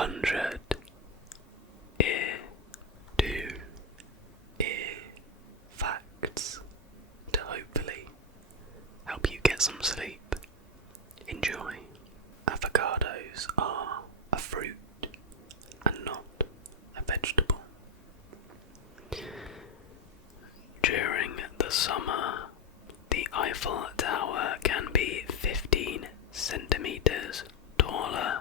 100 ear to ear facts to hopefully help you get some sleep. Enjoy. Avocados are a fruit and not a vegetable. During the summer, the Eiffel Tower can be 15 centimeters taller.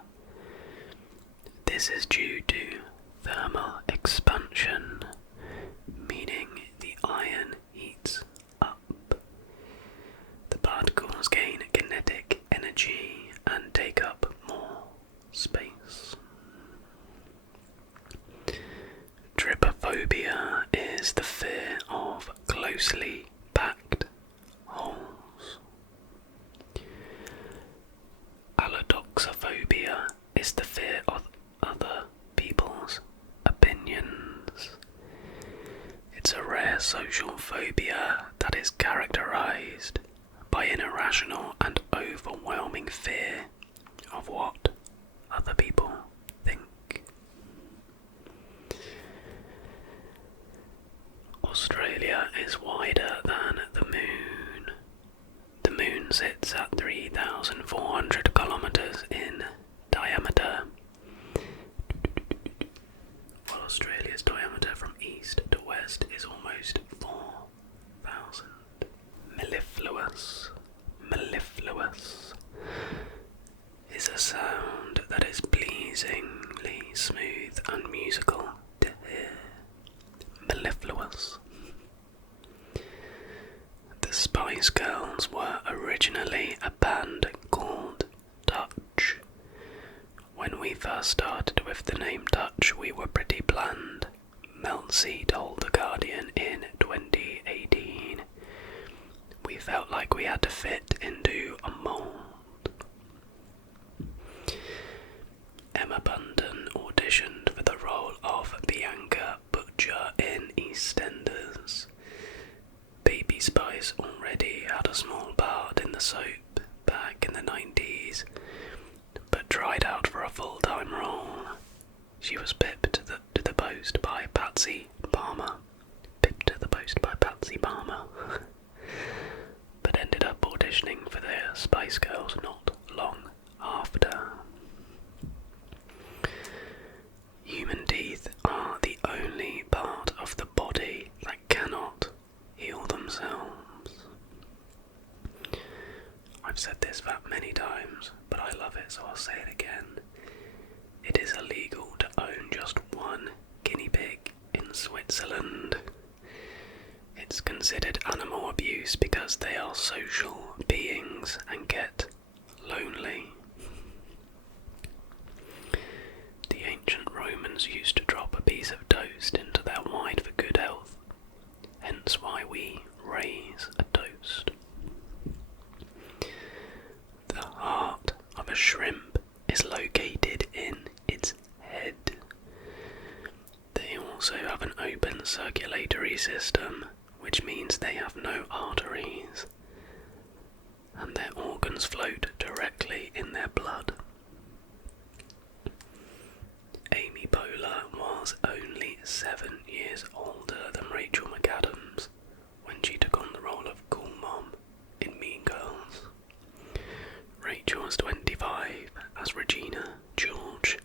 This is due to thermal expansion, meaning the iron heats up. The particles gain kinetic energy and take up more space. Trypophobia is the fear of closely packed holes. Allodoxophobia is the fear of other people's opinions. It's a rare social phobia that is characterized by an irrational and overwhelming fear of what other people think. Australia is wider than the moon. The moon sits at 3,400 kilometers in diameter, while Australia's diameter from east to west is almost 4,000. Mellifluous is a sound that is pleasingly smooth and musical to hear. Mellifluous. The Spice Girls were originally a band called Touch. When we first started with the name Touch, we were pretty bland. Melcy told The Guardian in 2018. We felt like we had to fit into a mould. Emma Bunton auditioned for the role of Bianca Butcher in EastEnders. Baby Spice already had a small part in the soap back in the 90s, but tried out for a full-time role. She was pipped to the post by Patsy Palmer. But ended up auditioning for the Spice Girls not long after. Human teeth are the only part of the body that cannot heal themselves. I've said this fact many times, but I love it, so I'll say it again. It is illegal to own just one guinea pig in Switzerland. It's considered animal abuse because they are social beings and get lonely. The ancient Romans used to drop a piece of toast into their wine for good health, hence why we raise a toast. The heart of a shrimp is located in its head. They also have an open circulatory system, which means they have no arteries, and their organs float directly in their blood. Amy Poehler was only 7 years older than Rachel McAdams when she took on the role of Cool Mom in Mean Girls. Rachel was 25 as Regina George.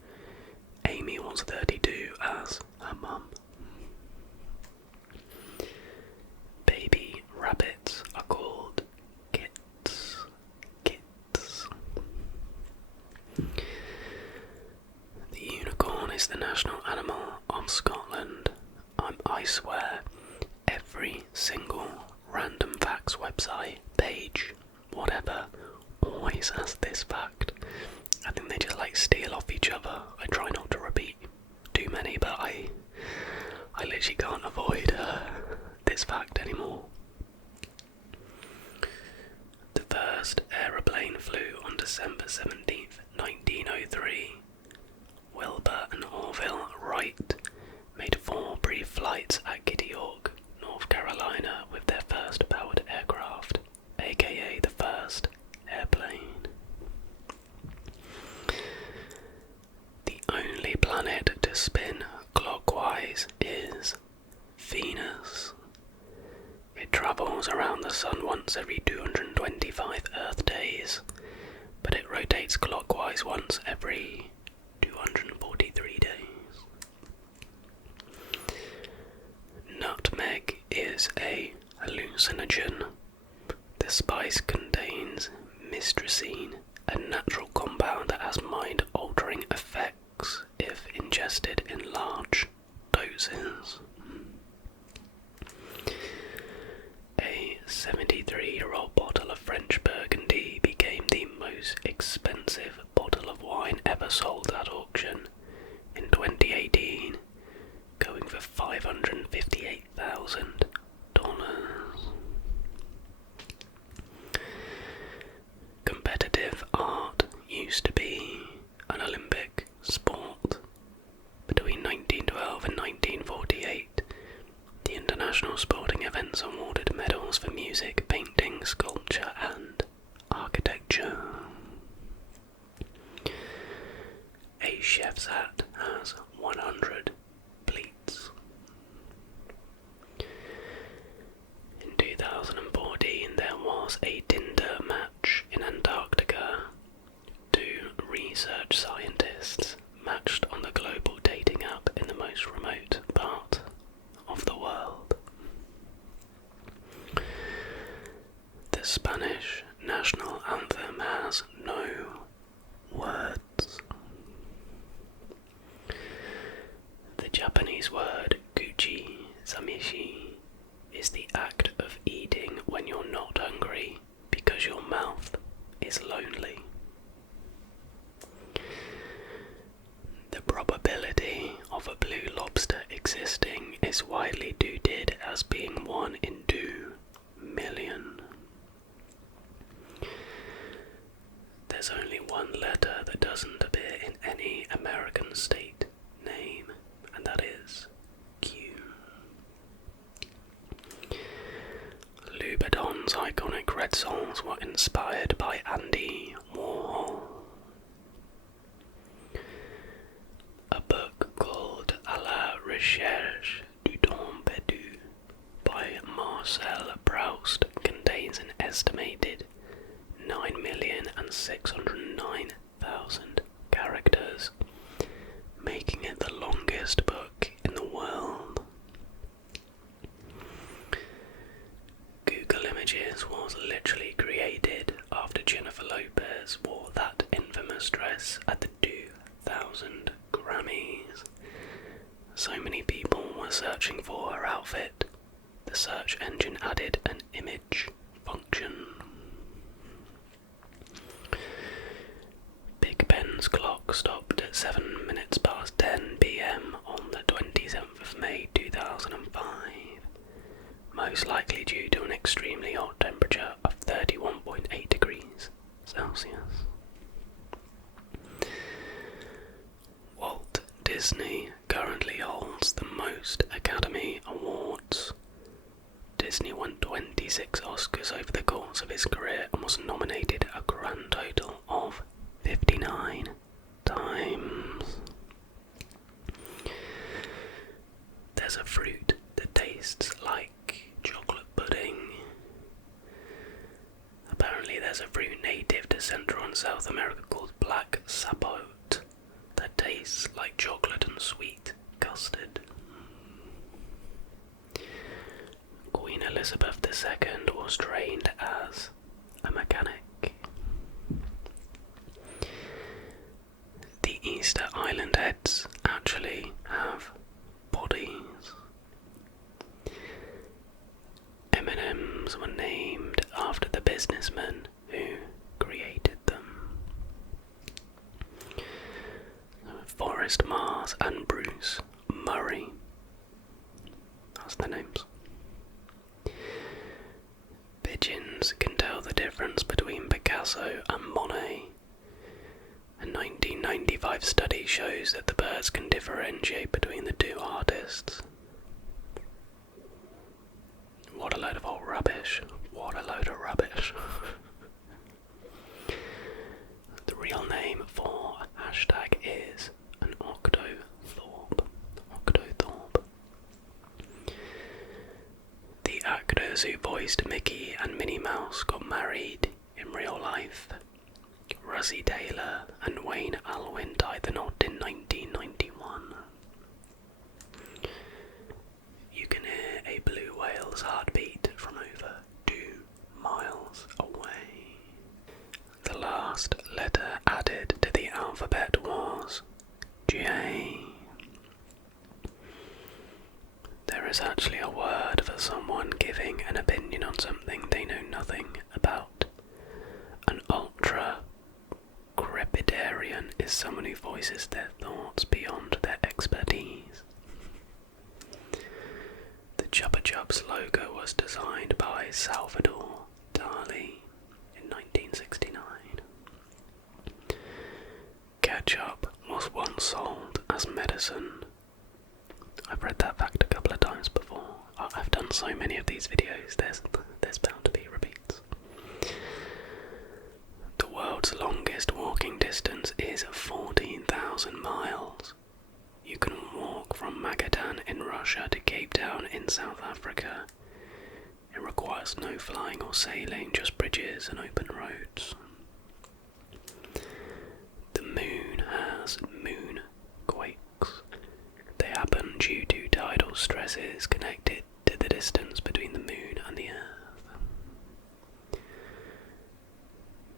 Amy was 32 as her mum. Baby rabbits are called kits. The unicorn is the national animal of Scotland. I swear, every single random facts website, page, whatever, always has this fact. I think they just steal off each other. I try not to repeat too many, but I literally can't avoid this fact anymore. The first aeroplane flew on December 17th, 1903. Wilbur and Orville Wright made 4 brief flights at Kitty Hawk, North Carolina, with their first powered aircraft, aka the first airplane. once every 225 Earth days, but it rotates clockwise once every 243 days. Nutmeg is a hallucinogen. The spice contains mistricine, a natural compound that has mind-altering effects if ingested in large doses. A 73-year-old bottle of French Burgundy became the most expensive bottle of wine ever sold at auction in 2018, going for $558,000. Competitive art used to be an Olympic sport. Between 1912 and 1948, the international sporting events awarded medals for music, painting, sculpture, and architecture. A chef's hat has 100 pleats. In 2014, there was a Tinder match in Antarctica. Two research scientists matched on the global dating app in the most remote part of the world. The Spanish national anthem has no words. The Japanese word guchi zamishi is the act of eating when you're not hungry because your mouth is lonely. The probability of a blue lobster existing is widely touted as being 1 in 2 million. There's only one letter that doesn't appear in any American state name, and that is Q. Louboutin's iconic red soles were inspired by Andy Warhol. A book called À la recherche du temps perdu by Marcel Proust contains an estimated 9,609,000 characters, making it the longest book in the world. Google Images was literally created after Jennifer Lopez wore that infamous dress at the 2000 Grammys. So many people were searching for her outfit, the search engine added an image function. Big Ben's clock stopped at 7 minutes past 10 p.m. on the 27th of May 2005, most likely due to an extremely hot temperature of 31.8 degrees Celsius. Walt Disney currently holds the most Academy Awards. Disney won 26 Oscars over the course of his career and was nominated a grand total of 59 times. There's a fruit that tastes like chocolate pudding. Apparently there's a fruit native to Central and South America called black sapote that tastes like chocolate and sweet custard. Queen Elizabeth II was trained as a mechanic. The Easter Island heads actually have bodies. M&Ms were named after the businessmen who created them. Forrest Mars and Bruce Murray. That's their names. Pigeons can tell the difference between Picasso and Monet. A 1995 study shows that the birds can differentiate between the two artists. What a load of old rubbish. What a load of rubbish. The real name for hashtag is an octothorpe. The actor actors who voiced Mickey and Minnie Mouse got married in real life. Russie Taylor and Wayne Alwyn tied the knot in 1991. You can hear a blue whale's heartbeat from over 2 miles away. The last letter added to the alphabet was J. There is actually a word for someone giving an opinion on something they know nothing about. An ultra-crepidarian is someone who voices their thoughts beyond their expertise. The Chupa Chups logo was designed by Salvador Dali in 1969. Ketchup was once sold as medicine. I've read that fact a couple of times before. I've done so many of these videos, there's bound to be repeats. The world's longest walking distance is 14,000 miles. You can walk from Magadan in Russia to Cape Town in South Africa. It requires no flying or sailing, just bridges and open roads. The moon has moonquakes. They happen due to tidal stresses connected to the distance between the moon and the earth.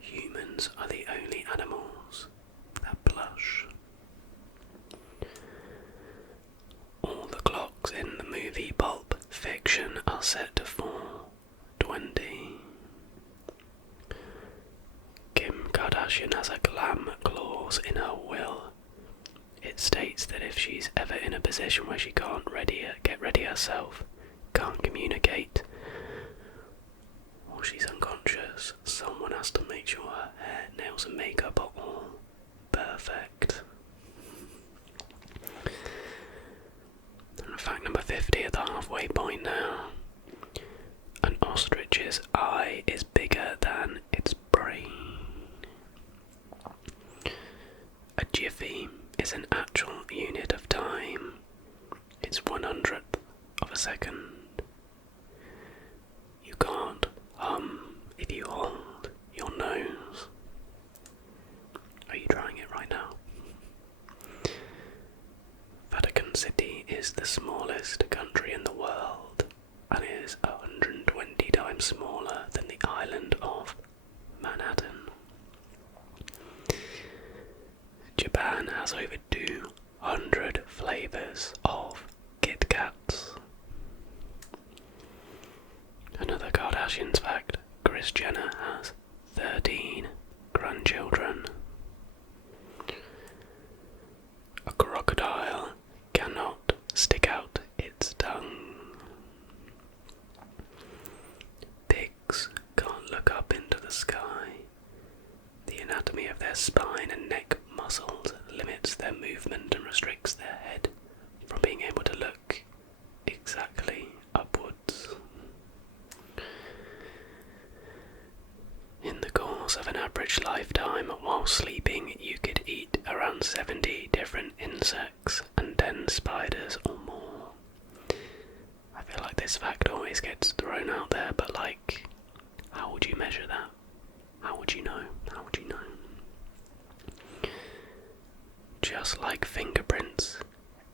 Humans are the only animals that blush. All the clocks in the movie Pulp Fiction are set to 4:20. Kim Kardashian has a glam clause in her will. It states that if she's ever in a position where she can't get ready herself, can't communicate, or she's unconscious, someone has to make sure her hair, nails and makeup are all perfect. And fact number 50 at the halfway point now. An ostrich's eye is bigger than its brain. A jiffy is an actual unit of time. It's 1/100th of a second. You can't hum if you hold your nose. Are you trying it right now? Vatican City is the smallest country in the world and is 120 times smaller than the island of Manhattan. Japan has over 200 flavours of Kit Kats. Another Kardashians fact, Kris Jenner has 13 grandchildren. A crocodile cannot stick out its tongue. Pigs can't look up into the sky. The anatomy of their spine and neck muscles limits their movement and restricts their head from being able to look exactly upwards. In the course of an average lifetime, while sleeping, you could eat around 70 different insects and 10 spiders or more. I feel like this fact always gets thrown out there, but like, how would you measure that? How would you know? How would you know? Just like fingerprints,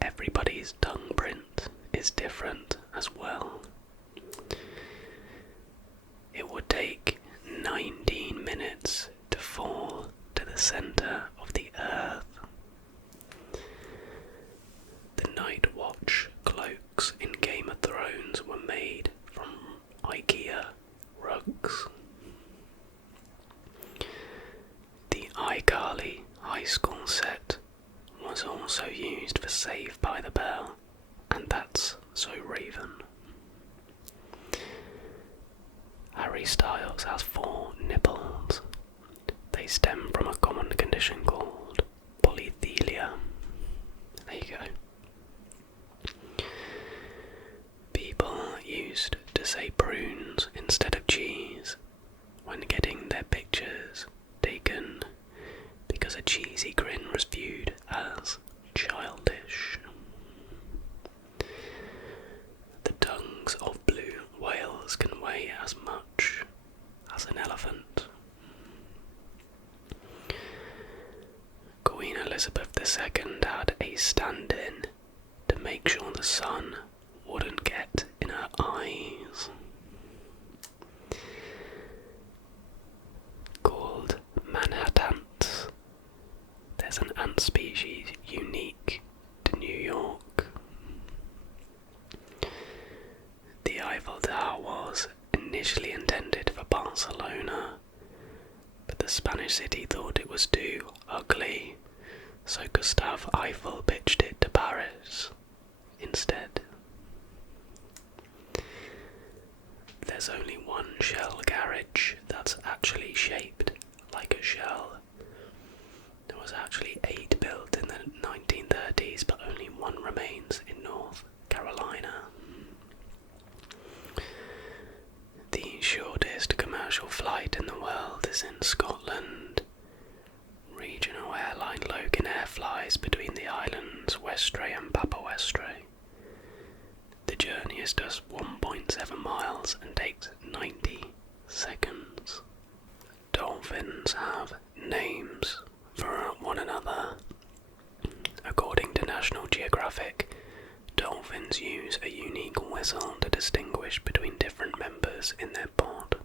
everybody's tongue print is different as well. It would take 19 minutes to fall to the centre of the earth. The Night Watch cloaks in Game of Thrones were made from IKEA rugs. The iCarly high school set was also used for Saved by the Bell, and That's So Raven. Harry Styles has 4 nipples. They stem from a common condition called polythelia. There you go. People used to say prunes instead of cheese when getting their pictures taken because a cheesy grin was viewed as childish. The tongues of blue whales can Elizabeth II had a stand-in to make sure the sun wouldn't get in her eyes. Called Manhattans. There's an ant species unique to New York. The Eiffel Tower was initially intended for Barcelona, but the Spanish city thought it was too ugly, so Gustave Eiffel pitched it to Paris instead. There's only one shell garage that's actually shaped like a shell. There was actually 8 built in the 1930s, but only one remains in North Carolina. The shortest commercial flight in the world is in Scotland. Regional airline Logan Air flies between the islands Westray and Papa Westray. The journey is just 1.7 miles and takes 90 seconds. Dolphins have names for one another. According to National Geographic, dolphins use a unique whistle to distinguish between different members in their pod.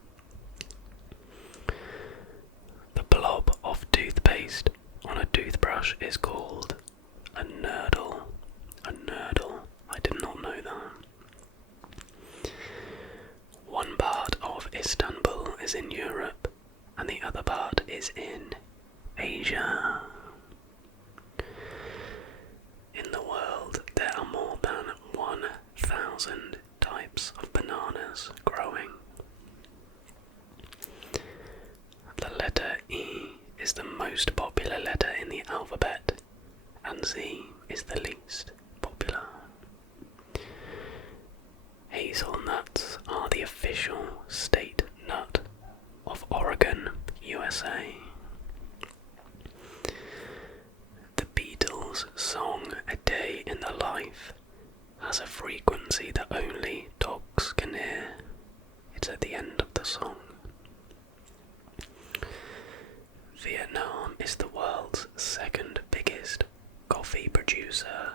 The blob of toothpaste on a toothbrush is called a nurdle. A nurdle. I did not know that. One part of Istanbul is in Europe, and the other part is in Asia. In the world, there are more than 1,000 types of bananas growing. The letter E is the most popular letter in the alphabet, and Z is the least popular. Hazelnuts are the official state nut of Oregon, USA. The Beatles' song "A Day in the Life" has a frequency that only dogs can hear. It's at the end of the song. Vietnam is the world's second biggest coffee producer.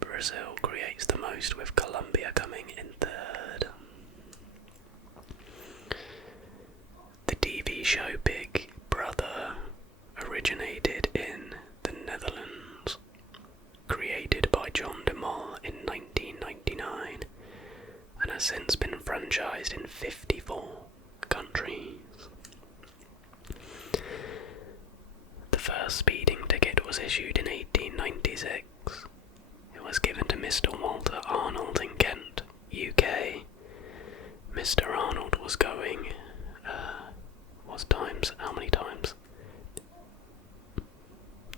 Brazil creates the most, with Colombia coming in third. The TV show Big Brother originated in the Netherlands, created by John de Mol in 1999, and has since been franchised in 54 countries. The first speeding ticket was issued in 1896. It was given to Mr. Walter Arnold in Kent, UK. Mr. Arnold was going, how many times?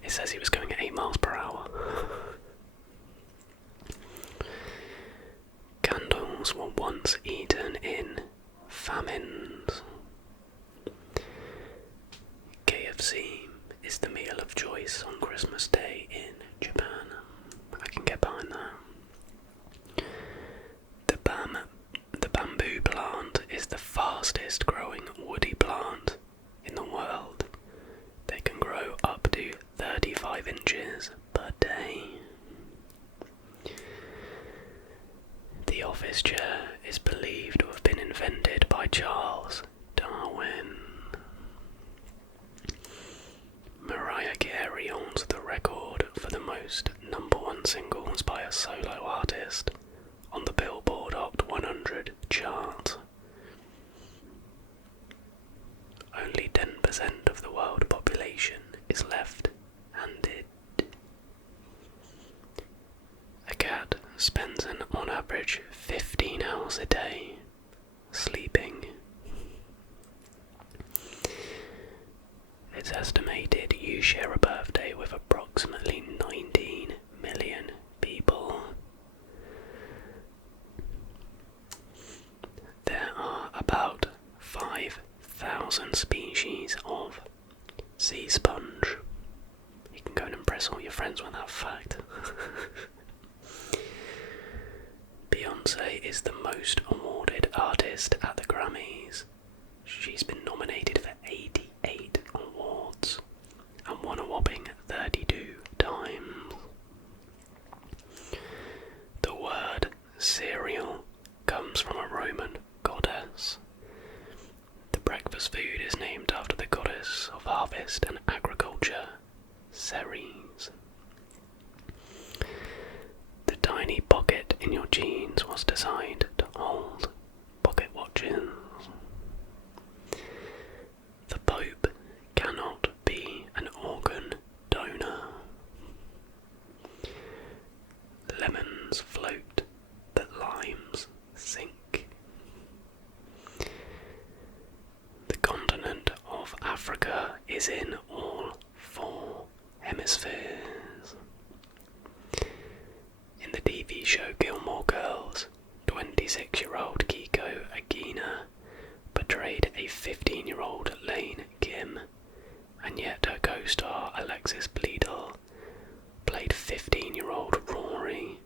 It says he was going at 8 miles per hour. Candles were once eaten in famines. KFC is the meal of choice on Christmas Day in Japan. I can get behind that. The bamboo plant is the fastest growing woody plant in the world. They can grow up to 35 inches per day. The office chair is believed to have been invented by Charles Darwin. Mariah Carey owns the record for the most #1 singles by a solo artist on the Billboard Hot 100 chart. Only 10% of the world population is left-handed. A cat spends on average 15 hours a day sleeping. It's estimated you share a birthday with approximately 19 million people. There are about 5,000 species of sea sponge. You can go and impress all your friends with that fact. Beyoncé is the most awarded artist at the Grammys. She's been nominated for 88 awards and won a whopping 32 The tiny pocket in your jeans was designed to hold pocket watches. The Pope cannot be an organ donor. Lemons float, but limes sink. The continent of Africa is in all 4 hemispheres. In the TV show Gilmore Girls, 26-year-old Kiko Agina portrayed a 15-year-old Lane Kim, and yet her co-star Alexis Bledel played 15-year-old Rory,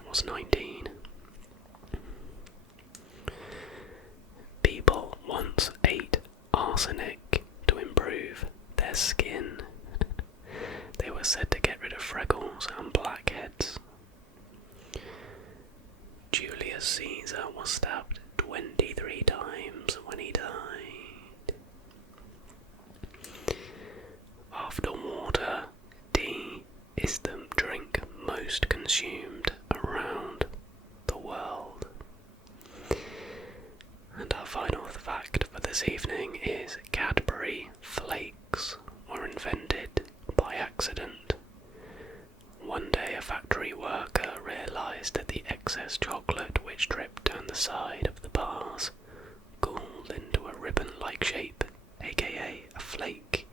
who was 19. People once ate arsenic to improve their skin. They were said to get rid of freckles and blackheads. Julius Caesar was stabbed 23 times when he died. After water, tea is the drink most consumed around the world. And our final fact for this evening is Cadbury flakes were invented by accident. One day a factory worker realised that the excess chocolate which dripped down the side of the bars cooled into a ribbon-like shape, aka a flake.